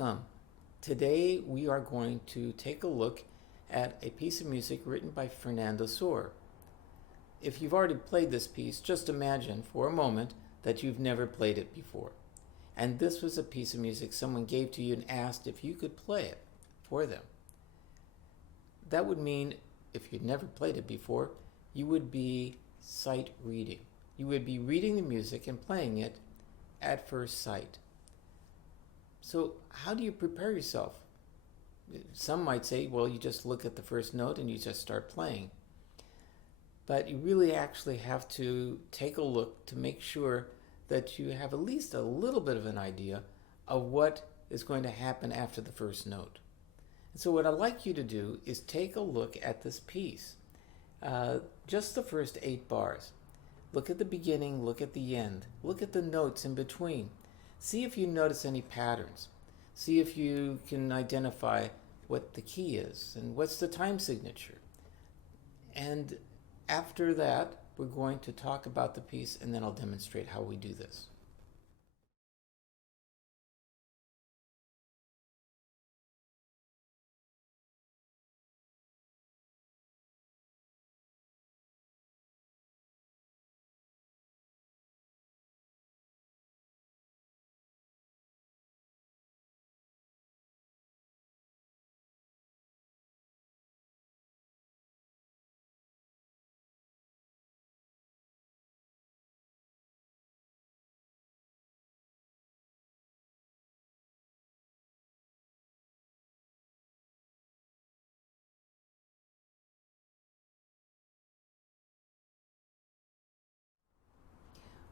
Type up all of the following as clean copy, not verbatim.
Welcome. Today we are going to take a look at a piece of music written by Fernando Sor. If you've already played this piece, just imagine for a moment that you've never played it before. And this was a piece of music someone gave to you and asked if you could play it for them. That would mean, if you'd never played it before, you would be sight reading. You would be reading the music and playing it at first sight. So how do you prepare yourself? Some might say, well, you just look at the first note and you just start playing. But you really actually have to take a look to make sure that you have at least a little bit of an idea of what is going to happen after the first note. And so what I'd like you to do is take a look at this piece. Just the first 8 bars. Look at the beginning, look at the end, look at the notes in between. See if you notice any patterns. See if you can identify what the key is and what's the time signature. And after that, we're going to talk about the piece and then I'll demonstrate how we do this.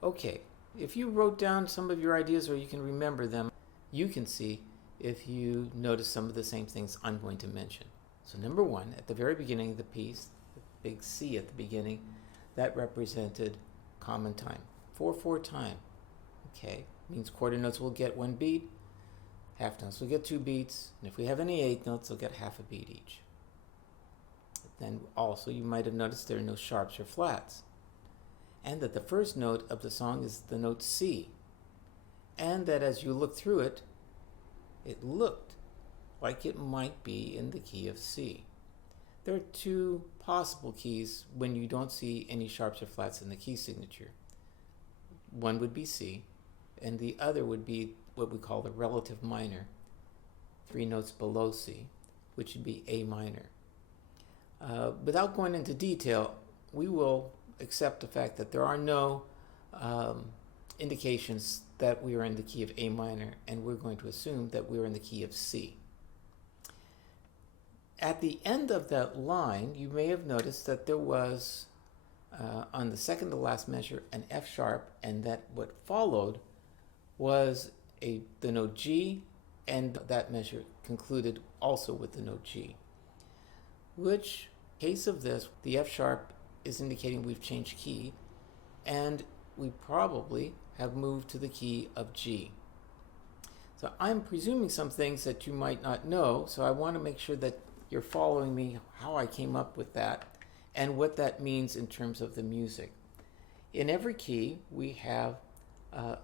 Okay, if you wrote down some of your ideas or you can remember them, you can see if you notice some of the same things I'm going to mention. So number 1, at the very beginning of the piece, the big C at the beginning, that represented common time, 4/4 time. Okay, means quarter notes will get 1 beat, half notes will get 2 beats, and if we have any 8 notes, they'll get half a beat each. Then also you might have noticed there are no sharps or flats, and that the first note of the song is the note C, and that as you look through it, it looked like it might be in the key of C. There are 2 possible keys when you don't see any sharps or flats in the key signature. One would be C, and the other would be what we call the relative minor, 3 notes below C, which would be A minor. Without going into detail, we will accept the fact that there are no indications that we are in the key of A minor, and we're going to assume that we're in the key of C. At the end of that line, you may have noticed that there was, on the second to last measure, an F sharp, and that what followed was the note G, and that measure concluded also with the note G. Which, in case of this, the F sharp is indicating we've changed key, and we probably have moved to the key of G. So I'm presuming some things that you might not know, so I want to make sure that you're following me how I came up with that and what that means in terms of the music. In every key we have a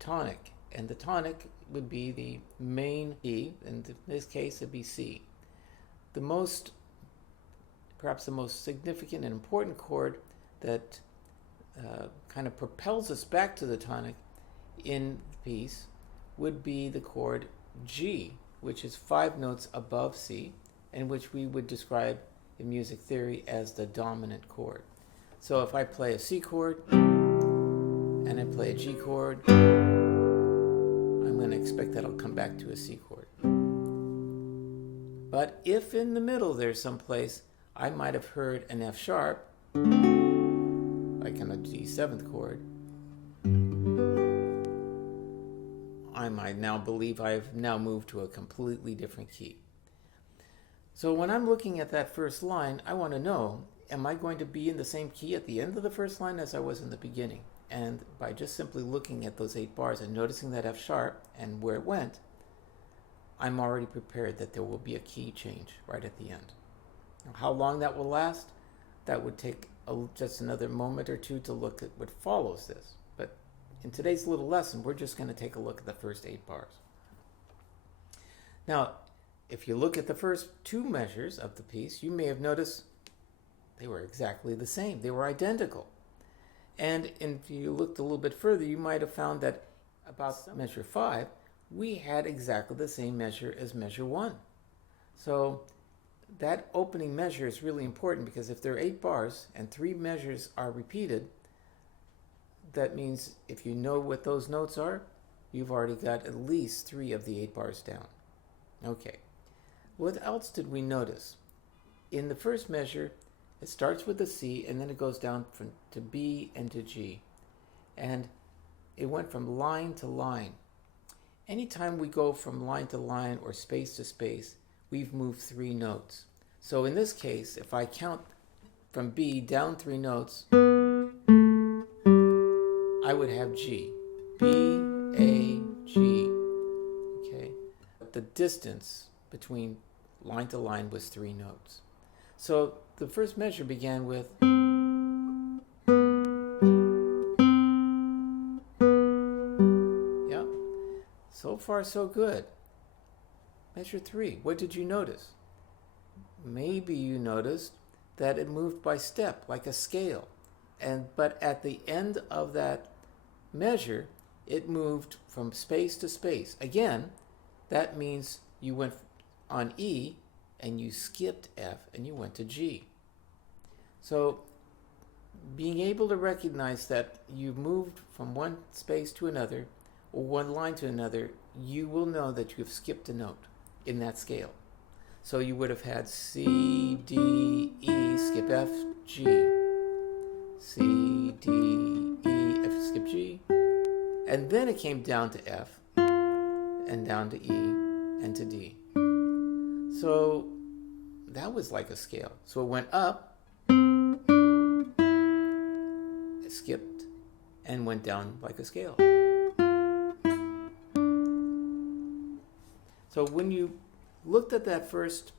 tonic, and the tonic would be the main key, and in this case it'd be C. Perhaps the most significant and important chord that kind of propels us back to the tonic in the piece would be the chord G, which is 5 notes above C, and which we would describe in music theory as the dominant chord. So if I play a C chord and I play a G chord, I'm going to expect that I'll come back to a C chord. But if in the middle there's some place I might have heard an F sharp, like on a G7th chord, I might now believe I've now moved to a completely different key. So when I'm looking at that first line, I want to know, am I going to be in the same key at the end of the first line as I was in the beginning? And by just simply looking at those 8 bars and noticing that F sharp and where it went, I'm already prepared that there will be a key change right at the end. How long that will last, that would take just another moment or 2 to look at what follows this. But in today's little lesson, we're just going to take a look at the first 8 bars. Now, if you look at the first two measures of the piece, you may have noticed they were exactly the same. They were identical. And if you looked a little bit further, you might have found that about measure 5, we had exactly the same measure as measure 1. So that opening measure is really important, because if there are 8 bars and 3 measures are repeated, that means if you know what those notes are, you've already got at least 3 of the 8 bars down. Okay, what else did we notice? In the first measure, it starts with a C and then it goes down to B and to G. And it went from line to line. Anytime we go from line to line or space to space, we've moved 3 notes. So in this case, if I count from B down 3 notes, I would have G. B, A, G. Okay. The distance between line to line was 3 notes. So the first measure began with yeah. So far so good. Measure 3. What did you notice? Maybe you noticed that it moved by step, like a scale. But at the end of that measure, it moved from space to space. Again, that means you went on E and you skipped F and you went to G. So being able to recognize that you've moved from one space to another or one line to another, you will know that you've skipped a note in that scale. So you would have had C, D, E, skip F, G. C, D, E, F, skip G. And then it came down to F and down to E and to D. So that was like a scale. So it went up, it skipped, and went down like a scale. So when you looked at that first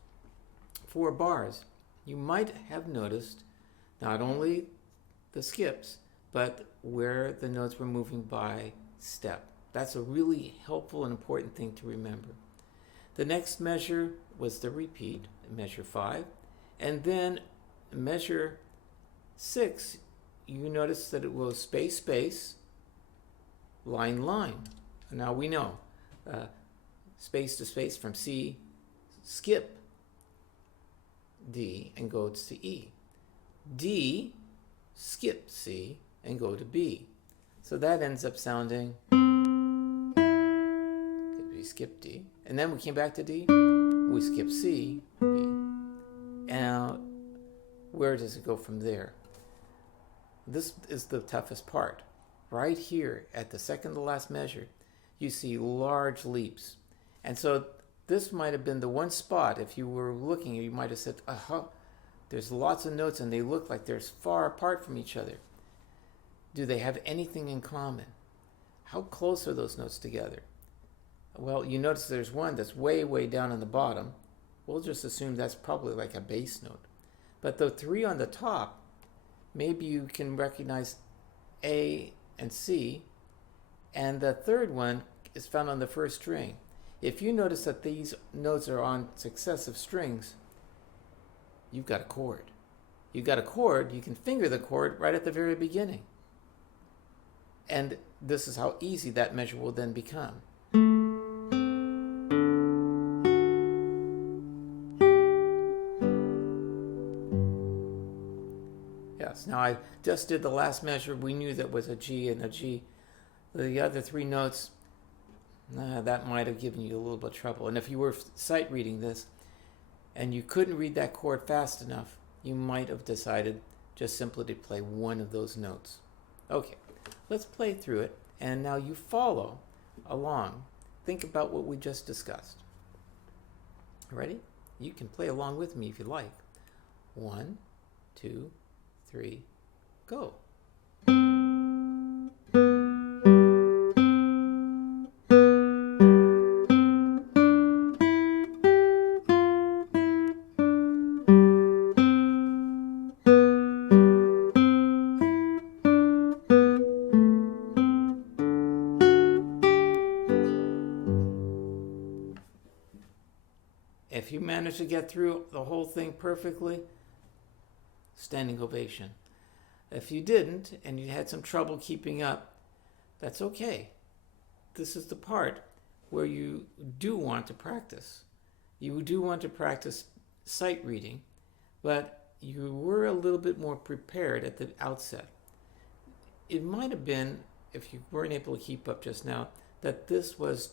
4 bars, you might have noticed not only the skips, but where the notes were moving by step. That's a really helpful and important thing to remember. The next measure was the repeat, measure 5. And then measure 6, you notice that it was space, space, line, line. Now we know space to space from C, skip D and go to E. D, skip C and go to B. So that ends up sounding, we skip D, and then we came back to D, we skip C, B. And where does it go from there? This is the toughest part. Right here at the second to last measure, you see large leaps. And so this might have been the one spot, if you were looking, you might have said, there's lots of notes and they look like they're far apart from each other. Do they have anything in common? How close are those notes together? Well, you notice there's one that's way, way down on the bottom. We'll just assume that's probably like a bass note. But the 3 on the top, maybe you can recognize A and C, and the third one is found on the first string. If you notice that these notes are on successive strings, you've got a chord. You've got a chord, you can finger the chord right at the very beginning. And this is how easy that measure will then become. Yes, now I just did the last measure. We knew that was a G and a G. The other 3 notes, that might have given you a little bit of trouble. And if you were sight reading this and you couldn't read that chord fast enough, you might have decided just simply to play one of those notes. Okay, let's play through it, and now you follow along. Think about what we just discussed. Ready? You can play along with me if you like. 1, 2, 3, go. If you manage to get through the whole thing perfectly, standing ovation. If you didn't and you had some trouble keeping up, that's okay. This is the part where you do want to practice. You do want to practice sight reading, but you were a little bit more prepared at the outset. It might have been, if you weren't able to keep up just now, that this was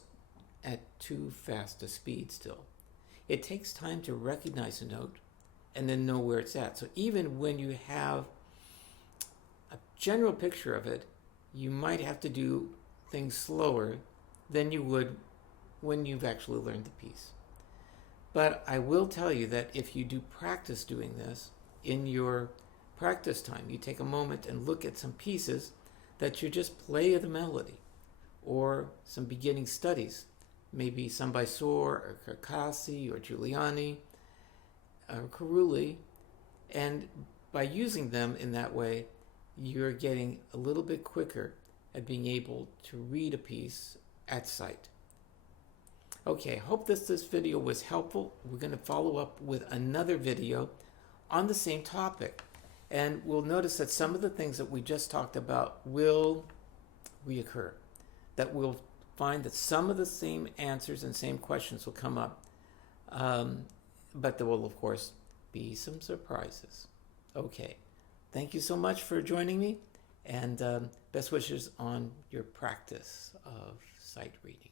at too fast a speed still. It takes time to recognize a note and then know where it's at. So even when you have a general picture of it, you might have to do things slower than you would when you've actually learned the piece. But I will tell you that if you do practice doing this in your practice time, you take a moment and look at some pieces that you just play the melody, or some beginning studies, maybe some by Sohr or Carcassi or Giuliani or Carulli, and by using them in that way, you're getting a little bit quicker at being able to read a piece at sight. Okay, hope this video was helpful. We're going to follow up with another video on the same topic. And we'll notice that some of the things that we just talked about will reoccur. That we'll find that some of the same answers and same questions will come up. But there will, of course, be some surprises. Okay, thank you so much for joining me, and best wishes on your practice of sight reading.